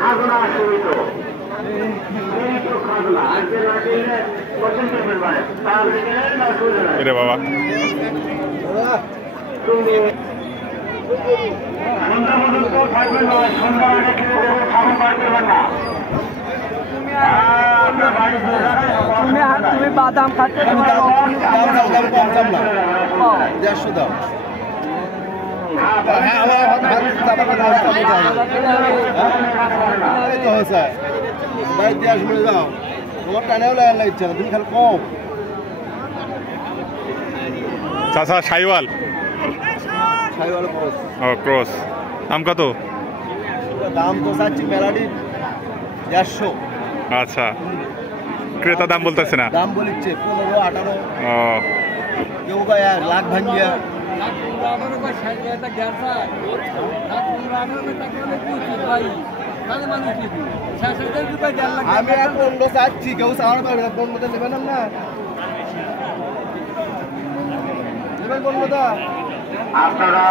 খাজনা সীমিত খাজনা আজকে না দিলে পছন্দ করবে তাহলে না বাবা তুমি সন্ধ্যা পর্যন্ত থাকবেন না সন্ধ্যা আগে খাবার বার করবেন না তুমি বাদাম খাচ্ছ দেড়শো দাও চাচা সাইওয়াল ক্রস দাম কত? দাম তো চাচ্ছি মেলাডি 150। আচ্ছা, ক্রেতা দাম বলতেছে না, দাম বলিচ্ছে 15-18। কেউ বা লাখ ভাঙিয়া আমি আর 15 চাচ্ছি, কেউ চাওয়ার পারবে না। 15 নেবেন না, নেবেন 15 আপনারা